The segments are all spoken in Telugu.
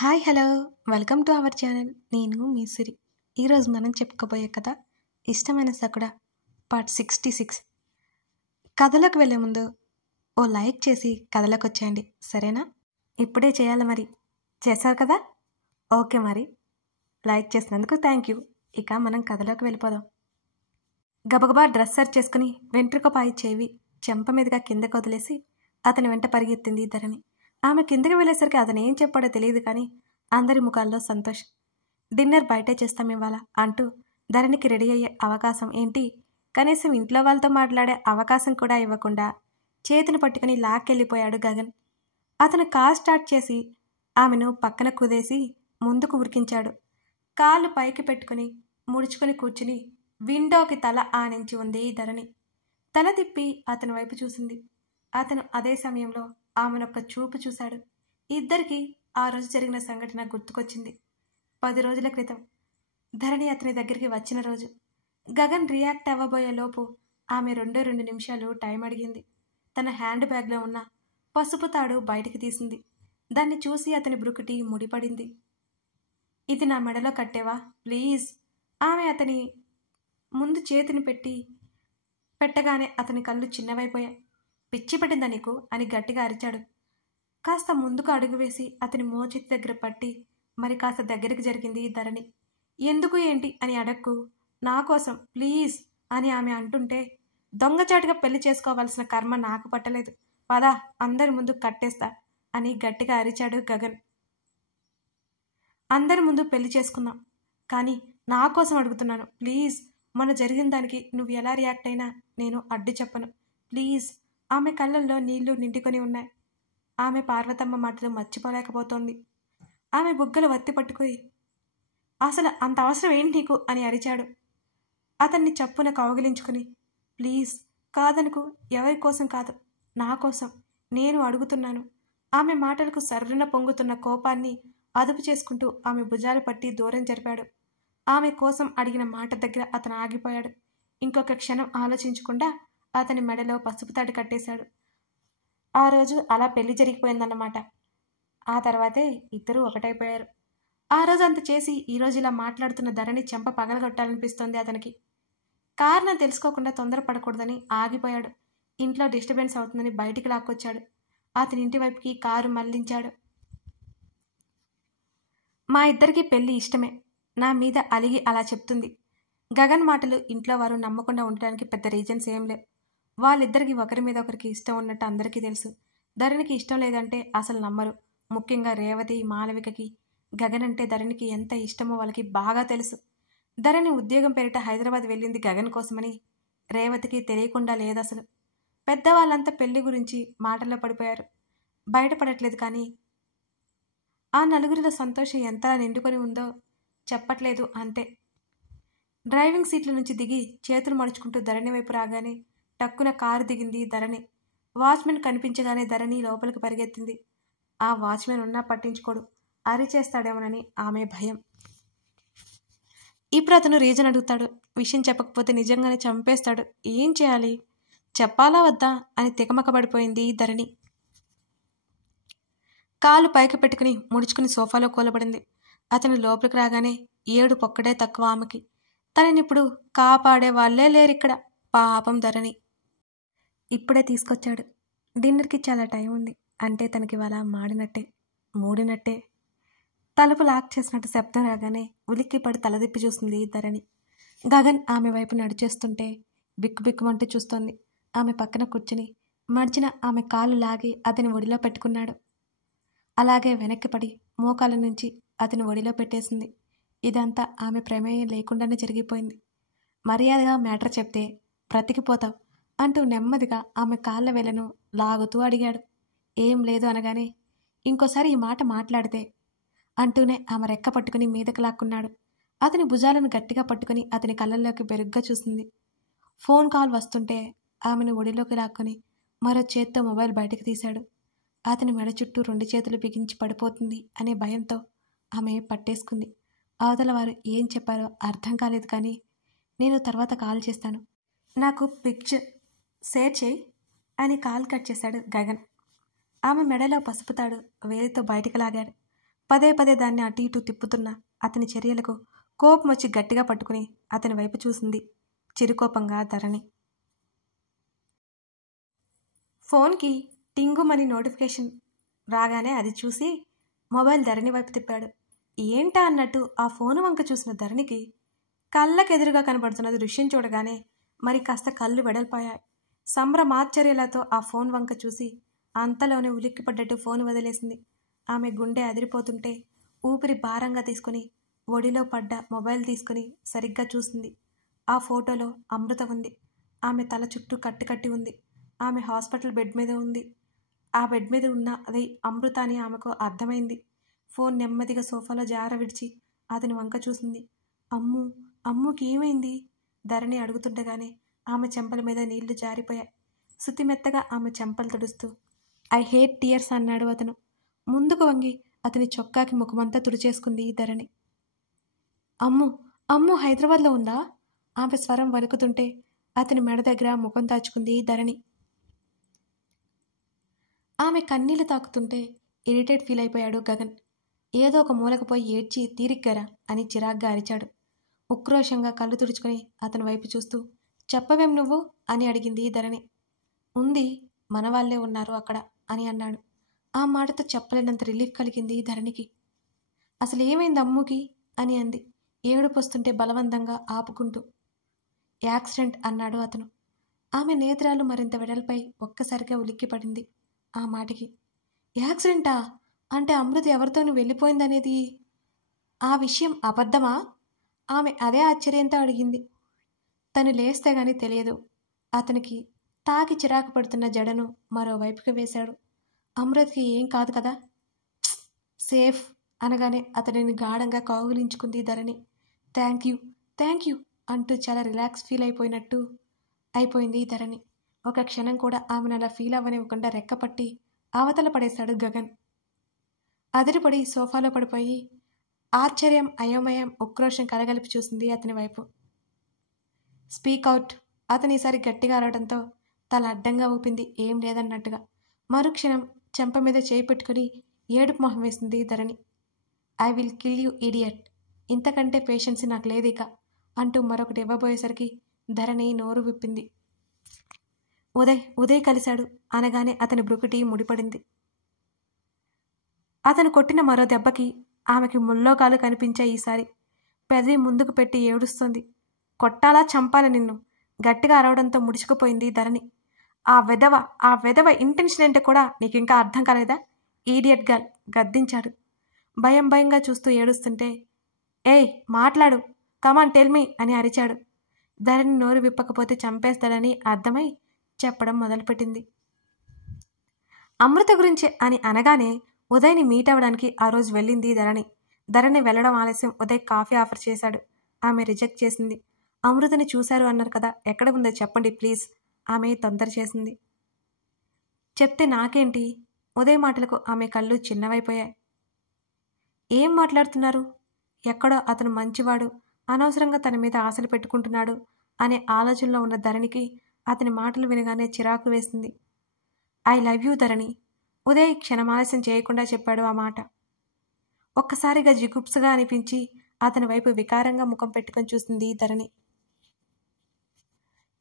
Hi hello welcome to our channel. నేను మీ సిరి. ఈరోజు మనం చెప్పుకోబోయే కథ ఇష్టమైన సకుడ పార్ట్ 66. కథలోకి వెళ్ళే ముందు ఓ లైక్ చేసి కథలోకి వచ్చేయండి, సరేనా? ఇప్పుడే చేయాలి, మరి చేశారు కదా? ఓకే, మరి లైక్ చేసినందుకు థ్యాంక్ యూ. ఇక మనం కథలోకి వెళ్ళిపోదాం. గబగబా డ్రెస్ సర్చ్ చేసుకుని వెంట్రుకపాయి చేవి చెంప మీదుగా కిందకు వదిలేసి అతని వెంట పరిగెత్తింది ధరణి. ఆమె కిందకి వెళ్ళేసరికి అతను ఏం చెప్పాడో తెలియదు, కానీ అందరి ముఖాల్లో సంతోషం. డిన్నర్ బయటే చేస్తాం ఇవాళ అంటూ ధరణికి రెడీ అయ్యే అవకాశం ఏంటి, కనీసం ఇంట్లో వాళ్ళతో మాట్లాడే అవకాశం కూడా ఇవ్వకుండా చేతిని పట్టుకుని లాక్కెళ్ళిపోయాడు గగన్. అతను కార్ స్టార్ట్ చేసి ఆమెను పక్కన కుదేసి ముందుకు ఉరికించాడు. కాళ్ళు పైకి పెట్టుకుని ముడుచుకుని కూర్చుని విండోకి తల ఆనించి ఉంది ధరణి. తల తిప్పి అతని వైపు చూసింది. అతను అదే సమయంలో ఆమెనొక్క చూపు చూశాడు. ఇద్దరికీ ఆ రోజు జరిగిన సంఘటన గుర్తుకొచ్చింది. 10 రోజుల క్రితం ధరణి అతని దగ్గరికి వచ్చిన రోజు. గగన్ రియాక్ట్ అవ్వబోయే లోపు ఆమె 2 నిమిషాలు టైం అడిగింది. తన హ్యాండ్ బ్యాగ్లో ఉన్న పసుపు తాడు బయటికి తీసింది. దాన్ని చూసి అతని బ్రుకుటి ముడిపడింది. ఇది నా మెడలో కట్టేవా ప్లీజ్? ఆమె అతని ముందు చేతిని పెట్టగానే అతని కళ్ళు చిన్నవైపోయాయి. పిచ్చి పట్టిందా నీకు అని గట్టిగా అరిచాడు. కాస్త ముందుకు అడుగు వేసి అతని మోచేతి దగ్గర పట్టి మరి కాస్త దగ్గరికి జరిగింది ధరణి. ఎందుకు ఏంటి అని అడక్కు, నా కోసం ప్లీజ్ అని ఆమె అంటుంటే, దొంగచాటుగా పెళ్లి చేసుకోవాల్సిన కర్మ నాకు పట్టలేదు, పదా అందరి ముందు కట్టేస్తా అని గట్టిగా అరిచాడు గగన్. అందరి ముందు పెళ్లి చేసుకుందాం, కానీ నా కోసం అడుగుతున్నాను ప్లీజ్. మొన్న జరిగిన దానికి నువ్వు ఎలా రియాక్ట్ అయినా నేను అడ్డు చెప్పను ప్లీజ్. ఆమె కళ్ళల్లో నీళ్లు నిండుకొని ఉన్నాయి. ఆమె పార్వతమ్మ మాటలు మర్చిపోలేకపోతోంది. ఆమె బుగ్గలు వత్తి పట్టుకుని, అసలు అంత అవసరం ఏంటి నీకు అని అరిచాడు. అతన్ని చప్పున కౌగిలించుకుని, ప్లీజ్ కాదనుకు, ఎవరి కోసం కాదు, నా కోసం నేను అడుగుతున్నాను. ఆమె మాటలకు సర్రున పొంగుతున్న కోపాన్ని అదుపు చేసుకుంటూ ఆమె భుజాలు పట్టి దూరం జరిపాడు. ఆమె కోసం అడిగిన మాట దగ్గర అతను ఆగిపోయాడు. ఇంకొక క్షణం ఆలోచించకుండా అతని మెడలో పసుపు తాడు కట్టేశాడు. ఆ రోజు అలా పెళ్లి జరిగిపోయిందన్నమాట. ఆ తర్వాతే ఇద్దరూ ఒకటైపోయారు. ఆ రోజు అంత చేసి ఈరోజు ఇలా మాట్లాడుతున్న ధరణి చెంప పగలగొట్టాలనిపిస్తోంది అతనికి. కారణం తెలుసుకోకుండా తొందరపడకూడదని ఆగిపోయాడు. ఇంట్లో డిస్టర్బెన్స్ అవుతుందని బయటికి లాక్కొచ్చాడు. అతని ఇంటి వైపుకి కారు మళ్లించాడు. మా ఇద్దరికీ పెళ్లి ఇష్టమే, నా మీద అలిగి అలా చెప్తుంది. గగన్ మాటలు ఇంట్లో వారు నమ్మకుండా ఉండడానికి పెద్ద రీజన్స్ ఏం లేవు. వాళ్ళిద్దరికి ఒకరి మీద ఒకరికి ఇష్టం ఉన్నట్టు అందరికీ తెలుసు. ధరణికి ఇష్టం లేదంటే అసలు నమ్మరు. ముఖ్యంగా రేవతి, మాలవికకి గగన్ అంటే ధరణికి ఎంత ఇష్టమో వాళ్ళకి బాగా తెలుసు. ధరణి ఉద్యోగం పేరిట హైదరాబాద్ వెళ్ళింది గగన్ కోసమని రేవతికి తెలియకుండా లేదసలు. పెద్దవాళ్ళంతా పెళ్లి గురించి మాటల్లో పడిపోయారు. బయటపడట్లేదు, కానీ ఆ నలుగురిలో సంతోషం ఎంతలా నిండుకొని ఉందో చెప్పట్లేదు అంతే. డ్రైవింగ్ సీట్ల నుంచి దిగి చేతులు మడుచుకుంటూ ధరణి వైపు రాగానే టక్కున కారు దిగింది ధరణి. వాచ్మెన్ కనిపించగానే ధరణి లోపలికి పరిగెత్తింది. ఆ వాచ్మెన్ ఉన్నా పట్టించుకోడు, అరిచేస్తాడేమోనని ఆమె భయం. ఇప్పుడు అతను రీజన్ అడుగుతాడు. విషయం చెప్పకపోతే నిజంగానే చంపేస్తాడు. ఏం చేయాలి, చెప్పాలా వద్దా అని తికమక పడిపోయింది ధరణి. కాలు పైకి పెట్టుకుని ముడుచుకుని సోఫాలో కూలబడింది. అతను లోపలికి రాగానే ఏడుపొక్కడే తక్కువ ఆమెకి. తననిప్పుడు కాపాడే వాళ్ళే లేరిక్కడ. పాపం ధరణి. ఇప్పుడే తీసుకొచ్చాడు. డిన్నర్కి చాలా టైం ఉంది అంటే తనకి ఇవాళ మూడినట్టే. తలుపు లాక్ చేసినట్టు శబ్దం రాగానే ఉలిక్కిపడి తలదిప్పి చూసింది ధరణి. గగన్ ఆమె వైపు నడిచేస్తుంటే బిక్కుబిక్కుమంటూ చూస్తోంది. ఆమె పక్కన కూర్చుని మడిచిన ఆమె కాలు లాగి అతని ఒడిలో పెట్టుకున్నాడు. అలాగే వెనక్కి పడి మోకాల నుంచి అతని ఒడిలో పెట్టేసింది. ఇదంతా ఆమె ప్రమేయం లేకుండానే జరిగిపోయింది. మర్యాదగా మ్యాటర్ చెప్తే బ్రతికిపోతావు అంటూ నెమ్మదిగా ఆమె కాళ్ళ వేలను లాగుతూ అడిగాడు. ఏం లేదు అనగానే, ఇంకోసారి ఈ మాట మాట్లాడితే అంటూనే ఆమె రెక్క పట్టుకుని మీదకి లాక్కున్నాడు. అతని భుజాలను గట్టిగా పట్టుకుని అతని కళ్ళల్లోకి బెరుగ్గా చూసింది. ఫోన్ కాల్ వస్తుంటే ఆమెను ఒడిలోకి లాక్కుని మరో చేత్తో మొబైల్ బయటకు తీశాడు. అతని మెడ చుట్టూ 2 చేతులు బిగించి పడిపోతుంది అనే భయంతో ఆమె పట్టేసుకుంది. అవతల వారు ఏం చెప్పారో అర్థం కాలేదు, కానీ నేను తర్వాత కాల్ చేస్తాను, నాకు పిక్చర్ షేర్ చేయి అని కాల్ కట్ చేశాడు గగన్. ఆమె మెడలో పసుపు తాడు వేలితో బయటికి లాగాడు. పదే పదే దాన్ని అటు ఇటు తిప్పుతున్న అతని చర్యలకు కోపం వచ్చి గట్టిగా పట్టుకుని అతని వైపు చూసింది చిరుకోపంగా ధరణి. ఫోన్కి టింగుమని నోటిఫికేషన్ రాగానే అది చూసి మొబైల్ ధరణి వైపు తిప్పాడు. ఏంటా అన్నట్టు ఆ ఫోను వంక చూసిన ధరణికి కళ్ళకెదురుగా కనబడుతున్న దృశ్యం చూడగానే మరి కాస్త కళ్ళు వెడల్పోయాయి. సంభ్రమాశ్చర్యాలతో ఆ ఫోన్ వంక చూసి అంతలోనే ఉలిక్కిపడ్డట్టు ఫోన్ వదిలేసింది. ఆమె గుండె అదిరిపోతుంటే ఊపిరి భారంగా తీసుకుని ఒడిలో పడ్డ మొబైల్ తీసుకుని సరిగ్గా చూసింది. ఆ ఫోటోలో అమృత ఉంది. ఆమె తల చుట్టూ కట్టి ఉంది. ఆమె హాస్పిటల్ బెడ్ మీద ఉంది. ఆ బెడ్ మీద ఉన్న అది అమృత అని ఆమెకు అర్థమైంది. ఫోన్ నెమ్మదిగా సోఫాలో జార విడిచి అతని వంక చూసింది. అమ్ముకి ఏమైంది? ధరణి అడుగుతుండగానే ఆమె చెంపల మీద నీళ్లు జారిపోయాయి. శుతిమెత్తగా ఆమె చెంపలు తుడుస్తూ ఐ హేట్ టీయర్స్ అన్నాడు అతను. ముందుకు వంగి అతని చొక్కాకి ముఖమంతా తుడిచేసుకుంది ధరణి. అమ్ము హైదరాబాద్లో ఉందా? ఆమె స్వరం వణుకుతుంటే అతని మెడ దగ్గర ముఖం దాచుకుంది ధరణి. ఆమె కన్నీళ్లు తాకుతుంటే ఇరిటేట్ ఫీల్ అయిపోయాడు గగన్. ఏదో ఒక మూలకు పోయి ఏడ్చి తీరిగ్గరా అని చిరాగ్గా అరిచాడు. ఉక్రోషంగా కళ్ళు తుడుచుకుని అతని వైపు చూస్తూ చెప్పవేం నువ్వు అని అడిగింది ధరణి. ఉంది, మనవాళ్లే ఉన్నారు అక్కడ అని అన్నాడు. ఆ మాటతో చెప్పలేనంత రిలీఫ్ కలిగింది ధరణికి. అసలు ఏమైంది అమ్ముకి అని అంది ఏడుపొస్తుంటే బలవంతంగా ఆపుకుంటూ. యాక్సిడెంట్ అన్నాడు అతను. ఆమె నేత్రాలు మరింత వెడల్పై ఒక్కసారిగా ఉలిక్కిపడింది ఆ మాటకి. యాక్సిడెంటా? అంటే అమృత ఎవరితోనూ వెళ్ళిపోయిందనేది ఆ విషయం అబద్ధమా? ఆమె అదే ఆశ్చర్యంతో అడిగింది. తను లేస్తే గాని తెలియదు. అతనికి తాకి చిరాకు పడుతున్న జడను మరోవైపుకి వేశాడు. అమృతకి ఏం కాదు కదా, సేఫ్ అనగానే అతడిని గాఢంగా కౌగిలించుకుంది ధరణి. థ్యాంక్ యూ అంటూ చాలా రిలాక్స్ ఫీల్ అయిపోయింది ధరణి. ఒక క్షణం కూడా ఆమెను అలా ఫీల్ అవ్వనివ్వకుండా రెక్కపట్టి అవతల పడేశాడు గగన్. అదిరిపడి సోఫాలో పడిపోయి ఆశ్చర్యం, అయోమయం, ఉక్రోషం కలగలిపి చూసింది అతని వైపు. స్పీక్ అవుట్ అతను ఈసారి గట్టిగా అరవడంతో తల అడ్డంగా ఊపింది ఏం లేదన్నట్టుగా. మరుక్షణం చెంప మీద చేయి పెట్టుకుని ఏడుపు మొహం వేసింది Dharani. I will kill you idiot, ఇంతకంటే పేషెన్సీ నాకు లేదిక అంటూ మరొకటి ఇవ్వబోయేసరికి ధరణి నోరు విప్పింది. ఉదయ్ కలిశాడు అనగానే అతని బ్రుకుటి ముడిపడింది. అతను కొట్టిన మరో దెబ్బకి ఆమెకి ముల్లోకాలు కనిపించాయి. ఈసారి పెదవి ముందుకు పెట్టి ఏడుస్తోంది. కొట్టాలా చంపాలా నిన్ను? గట్టిగా అరవడంతో ముడుచుకుపోయింది ధరణి. ఆ వెధవ ఇంటెన్షన్ అంటే కూడా నీకింకా అర్థం కాలేదా? ఈడియట్ గర్ల్ గద్దించాడు భయంగా చూస్తూ ఏడుస్తుంటే. ఏయ్ మాట్లాడు, కమాన్ టెల్ మీ అని అరిచాడు. ధరణి నోరు విప్పకపోతే చంపేస్తాడని అర్థమై చెప్పడం మొదలుపెట్టింది. అమృత గురించి అని అనగానే ఉదయ్ని మీట్ అవ్వడానికి ఆ రోజు వెళ్ళింది ధరణి వెళ్ళడం ఆలస్యం. ఉదయ్ కాఫీ ఆఫర్ చేశాడు. ఆమె రిజెక్ట్ చేసింది. అమృతని చూశారు అన్నారు కదా, ఎక్కడ ఉందో చెప్పండి ప్లీజ్. ఆమె తొందర చేసింది. చెప్తే నాకేంటి? ఉదయ్ మాటలకు ఆమె కళ్ళు చిన్నవైపోయాయి. ఏం మాట్లాడుతున్నారు? ఎక్కడో అతను మంచివాడు, అనవసరంగా తన మీద ఆశలు పెట్టుకుంటున్నాడు అనే ఆలోచనలో ఉన్న ధరణికి అతని మాటలు వినగానే చిరాకు వేసింది. ఐ లవ్ యూ ధరణి. ఉదయ్ క్షణమాలస్యం చేయకుండా చెప్పాడు ఆ మాట. ఒక్కసారిగా జిగుప్సగా అనిపించి అతని వైపు వికారంగా ముఖం పెట్టుకొని చూసింది ధరణి.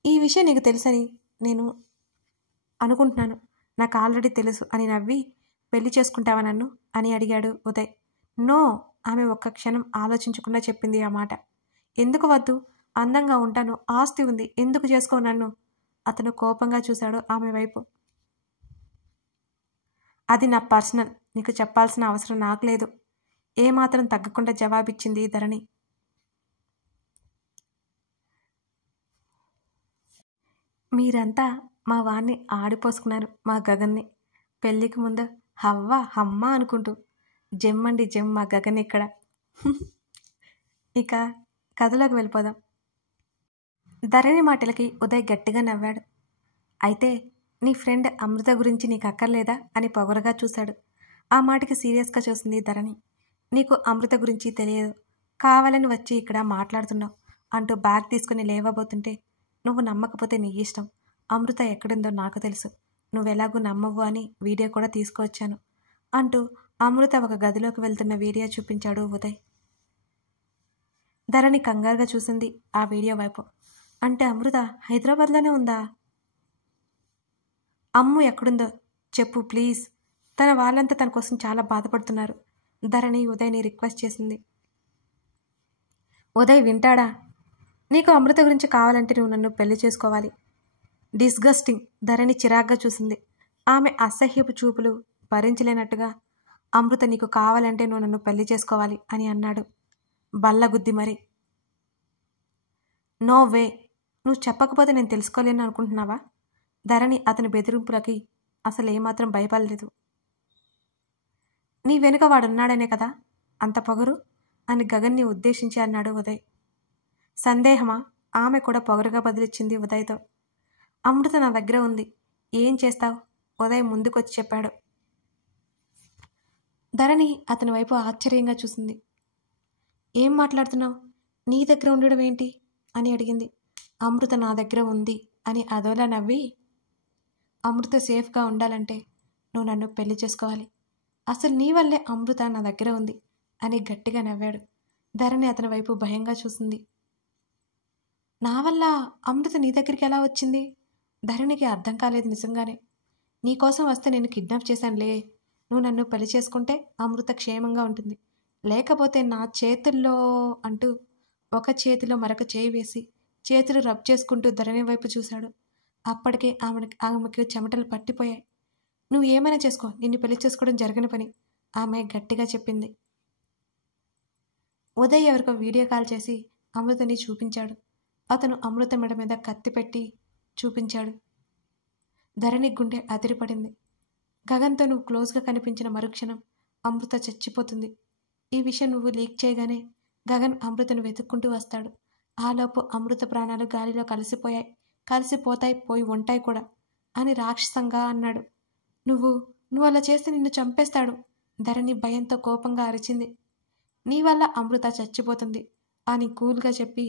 ఈ విషయం నీకు తెలుసని నేను అనుకుంటున్నాను. నాకు ఆల్రెడీ తెలుసు అని నవ్వి పెళ్లి చేసుకుంటావా నన్ను అని అడిగాడు ఉదయ్. నో, ఆమె ఒక్క క్షణం ఆలోచించకుండా చెప్పింది ఆ మాట. ఎందుకు వద్దు? అందంగా ఉంటాను, ఆస్తి ఉంది, ఎందుకు చేసుకో నన్ను? అతను కోపంగా చూశాడు ఆమె వైపు. అది నా పర్సనల్, నీకు చెప్పాల్సిన అవసరం నాకు లేదు. ఏమాత్రం తగ్గకుండా జవాబిచ్చింది ధరణి. మీరంతా మా వాణ్ణి ఆడిపోసుకున్నారు, మా గగన్ని. పెళ్ళికి ముందు హమ్మ అనుకుంటూ జమ్మండి జమ్ మా గగన్ ఇక్కడ. ఇక కథలోకి వెళ్ళిపోదాం. ధరణి మాటలకి ఉదయ్ గట్టిగా నవ్వాడు. అయితే నీ ఫ్రెండ్ అమృత గురించి నీకు అక్కర్లేదా అని పొగరగా చూశాడు. ఆ మాటకి సీరియస్గా చూసింది ధరణి. నీకు అమృత గురించి తెలియదు, కావాలని వచ్చి ఇక్కడ మాట్లాడుతున్నావు అంటూ బ్యాగ్ తీసుకుని లేవబోతుంటే, నువ్వు నమ్మకపోతే నీ ఇష్టం, అమృత ఎక్కడుందో నాకు తెలుసు, నువ్వెలాగూ నమ్మవు అని వీడియో కూడా తీసుకువచ్చాను అంటూ అమృత ఒక గదిలోకి వెళ్తున్న వీడియో చూపించాడు ఉదయ్. ధరణి కంగారుగా చూసింది ఆ వీడియో వైపు. అంటే అమృత హైదరాబాద్లోనే ఉందా? అమ్ము ఎక్కడుందో చెప్పు ప్లీజ్. తన వాళ్ళంతా తన కోసం చాలా బాధపడుతున్నారు. ధరణి ఉదయ్ని రిక్వెస్ట్ చేసింది. ఉదయ్ వింటాడా? నీకు అమృత గురించి కావాలంటే నువ్వు నన్ను పెళ్లి చేసుకోవాలి. డిస్గస్టింగ్. ధరణి చిరాగ్గా చూసింది. ఆమె అసహ్యపు చూపులు భరించలేనట్టుగా అమృత నీకు కావాలంటే నువ్వు నన్ను పెళ్లి చేసుకోవాలి అని అన్నాడు బల్లగుద్ది మరి. No way. నువ్వు చెప్పకపోతే నేను తెలుసుకోలేను అనుకుంటున్నావా? ధరణి అతని బెదిరింపులకి అసలు ఏమాత్రం భయపడలేదు. నీ వెనుక వాడున్నాడనే కదా అంత పొగరు అని గగన్ని ఉద్దేశించి అన్నాడు ఉదయ్. సందేహమా? ఆమె కూడా పొగరుగా బదిలిచ్చింది ఉదయ్తో. అమృత నా దగ్గర ఉంది, ఏం చేస్తావు? ఉదయ్ ముందుకొచ్చి చెప్పాడు. ధరణి అతని వైపు ఆశ్చర్యంగా చూసింది. ఏం మాట్లాడుతున్నావు? నీ దగ్గర ఉండడం ఏంటి అని అడిగింది. అమృత నా దగ్గర ఉంది అని అదోలా నవ్వి, అమృత సేఫ్గా ఉండాలంటే నువ్వు నన్ను పెళ్లి చేసుకోవాలి. అసలు నీ వల్లే అమృత నా దగ్గర ఉంది అని గట్టిగా నవ్వాడు. ధరణి అతని వైపు భయంగా చూసింది. నా వల్ల అమృత నీ దగ్గరికి ఎలా వచ్చింది? ధరణికి అర్థం కాలేదు నిజంగానే. నీకోసం వస్తే నేను కిడ్నాప్ చేశానులే. నువ్వు నన్ను పెళ్లి చేసుకుంటే అమృత క్షేమంగా ఉంటుంది. లేకపోతే నా చేతుల్లో అంటూ ఒక చేతిలో మరొక చేయి వేసి చేతులు రబ్ చేసుకుంటూ ధరణి వైపు చూశాడు. అప్పటికే ఆమెకు చెమటలు పట్టిపోయాయి. నువ్వు ఏమైనా చేసుకో, నిన్ను పెళ్లి చేసుకోవడం జరగని పని ఆమె గట్టిగా చెప్పింది. ఉదయ్ ఎవరికో వీడియో కాల్ చేసి అమృతని చూపించాడు. అతను అమృత మెడ మీద కత్తి పెట్టి చూపించాడు. ధరణి గుండె అదిరిపడింది. గగన్తో నువ్వు క్లోజ్గా కనిపించిన మరుక్షణం అమృత చచ్చిపోతుంది. ఈ విషయం నువ్వు లీక్ చేయగానే గగన్ అమృతను వెతుక్కుంటూ వస్తాడు. ఆలోపు అమృత ప్రాణాలు గాలిలో కలిసిపోతాయి, పోయి ఉంటాయి కూడా అని రాక్షసంగా అన్నాడు. నువ్వు అలా చేస్తే నిన్ను చంపేస్తాడు. ధరణి భయంతో కోపంగా అరిచింది. నీ వల్ల అమృత చచ్చిపోతుంది అని కూల్గా చెప్పి,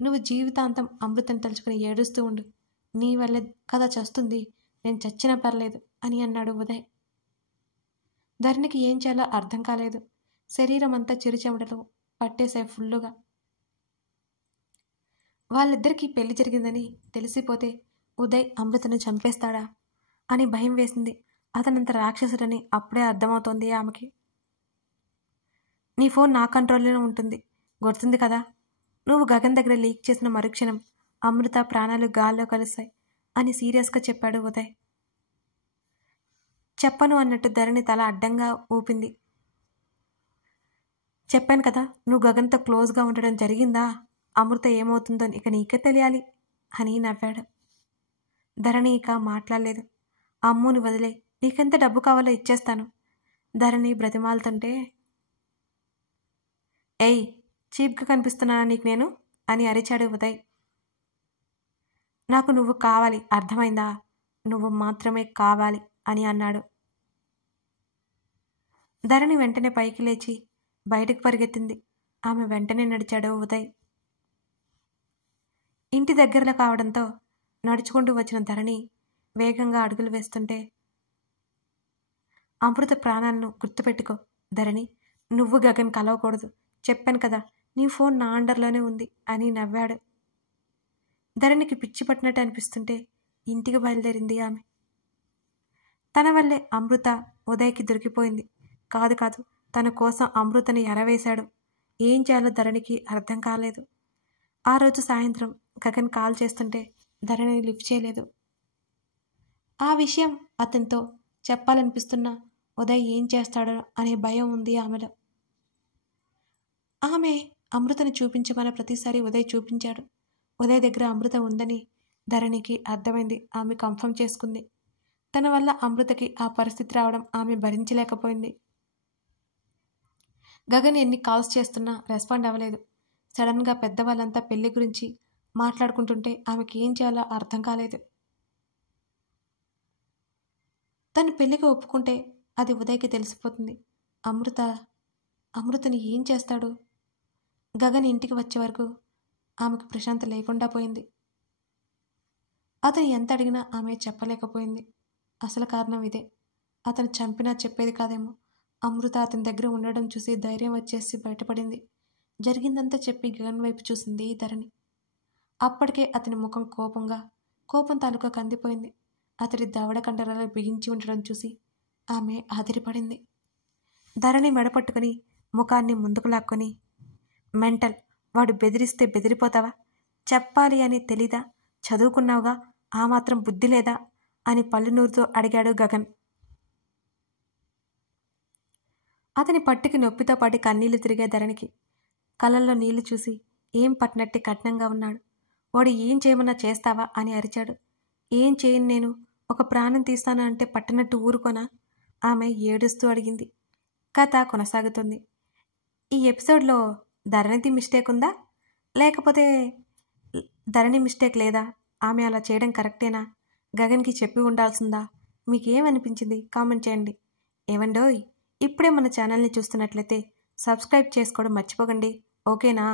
నువ్వు జీవితాంతం అమృతను తలుచుకుని ఏడుస్తూ ఉండు. నీ వల్లే కథ చస్తుంది, నేను చచ్చినా పర్లేదు అని అన్నాడు ఉదయ్. ధరణికి ఏం చేయాలో అర్థం కాలేదు. శరీరం అంతా చిరుచెమటలు పట్టేశాయి ఫుల్లుగా. వాళ్ళిద్దరికీ పెళ్లి జరిగిందని తెలిసిపోతే ఉదయ్ అమృతను చంపేస్తాడా అని భయం వేసింది. అతనంత రాక్షసుడని అప్పుడే అర్థమవుతోంది ఆమెకి. నీ ఫోన్ నా కంట్రోల్లోనే ఉంటుంది, గుర్తుంది కదా? నువ్వు గగన్ దగ్గర లీక్ చేసిన మరుక్షణం అమృత ప్రాణాలు గాల్లో కలుస్తాయి అని సీరియస్గా చెప్పాడు ఉదయ్. చెప్పను అన్నట్టు ధరణి తల అడ్డంగా ఊపింది. చెప్పాను కదా, నువ్వు గగన్తో క్లోజ్గా ఉండడం జరిగిందా? అమృత ఏమవుతుందో ఇక నీకే తెలియాలి అని నవ్వాడు. ధరణి ఇక మాట్లాడలేదు. అమ్ముని వదిలే, నీకెంత డబ్బు కావాలో ఇచ్చేస్తాను. ధరణి బ్రతిమాలుతుంటే, ఏయ్ చీప్గా కనిపిస్తున్నానా నీకు నేను అని అరిచాడు ఉదయ్. నాకు నువ్వు కావాలి, అర్థమైందా? నువ్వు మాత్రమే కావాలి అని అన్నాడు. ధరణి వెంటనే పైకి లేచి బయటకు పరిగెత్తింది. ఆమె వెంటనే నడిచాడు ఉదయ్. ఇంటి దగ్గరలో కావడంతో నడుచుకుంటూ వచ్చిన ధరణి వేగంగా అడుగులు వేస్తుంటే, అమృత ప్రాణాలను గుర్తుపెట్టుకో ధరణి, నువ్వు గగన్ కలవకూడదు. చెప్పాను కదా, నీ ఫోన్ నా అండర్లోనే ఉంది అని నవ్వాడు. ధరణికి పిచ్చి పట్టినట్టు అనిపిస్తుంటే ఇంటికి బయలుదేరింది ఆమె. తన వల్లే అమృత ఉదయ్కి దొరికిపోయింది. కాదు, తన కోసం అమృతని ఎరవేశాడు. ఏం చేయాలో ధరణికి అర్థం కాలేదు. ఆ రోజు సాయంత్రం గగన్ కాల్ చేస్తుంటే ధరణి లిఫ్ట్ చేయలేదు. ఆ విషయం అతనితో చెప్పాలనిపిస్తున్నా ఉదయ్ ఏం చేస్తాడో అనే భయం ఉంది ఆమెలో. ఆమె అమృతని చూపించమని ప్రతిసారి ఉదయ్ చూపించాడు. ఉదయ్ దగ్గర అమృత ఉందని ధరణికి అర్థమైంది. ఆమె కన్ఫర్మ్ చేసుకుంది. తన వల్ల అమృతకి ఆ పరిస్థితి రావడం ఆమె భరించలేకపోయింది. గగన్ ఎన్ని కాల్స్ చేస్తున్నా రెస్పాండ్ అవ్వలేదు. సడన్గా పెద్దవాళ్ళంతా పెళ్లి గురించి మాట్లాడుకుంటుంటే ఆమెకి ఏం చేయాలో అర్థం కాలేదు. తను పెళ్లికి ఒప్పుకుంటే అది ఉదయ్కి తెలిసిపోతుంది. అమృతని ఏం చేస్తాడు? గగన్ ఇంటికి వచ్చే వరకు ఆమెకు ప్రశాంత లేకుండా పోయింది. అతను ఎంత అడిగినా ఆమె చెప్పలేకపోయింది. అసలు కారణం ఇదే. అతను చంపినా చెప్పేది కాదేమో. అమృత అతని దగ్గర ఉండడం చూసి ధైర్యం వచ్చేసి బయటపడింది. జరిగిందంతా చెప్పి గగన్ వైపు చూసింది ధరణి. అప్పటికే అతని ముఖం కోపం తాలూకా కందిపోయింది. అతడి దవడ కండరాలు బిగించి ఉండడం చూసి ఆమె ఆదిరిపడింది. ధరణి మెడపట్టుకుని ముఖాన్ని ముందుకు లాక్కొని, మెంటల్, వాడు బెదిరిస్తే బెదిరిపోతావా? చెప్పాలి అని తెలీదా? చదువుకున్నావుగా, ఆ మాత్రం బుద్ధి లేదా అని పళ్ళునూరుతో అడిగాడు గగన్. అతని పట్టుకి నొప్పితో పాటు కన్నీళ్లు తిరిగే ధరణికి. కళ్ళల్లో నీళ్లు చూసి ఏం పట్టినట్టు కఠినంగా ఉన్నాడు. వాడు ఏం చేయమన్నా చేస్తావా అని అరిచాడు. ఏం చేయను నేను, ఒక ప్రాణం తీస్తాను అంటే పట్టనట్టు ఊరుకోనా? ఆమె ఏడుస్తూ అడిగింది. కథ కొనసాగుతుంది. ఈ ఎపిసోడ్లో ధరణిది మిస్టేక్ ఉందా, లేకపోతే ధరణి మిస్టేక్ లేదా? ఆమె అలా చేయడం కరెక్టేనా? గగన్కి చెప్పి ఉండాల్సిందా? మీకేమనిపించింది కామెంట్ చేయండి. ఏవండోయ్, ఇప్పుడే మన ఛానల్ని చూస్తున్నట్లయితే సబ్స్క్రైబ్ చేసుకోవడం మర్చిపోకండి. ఓకేనా?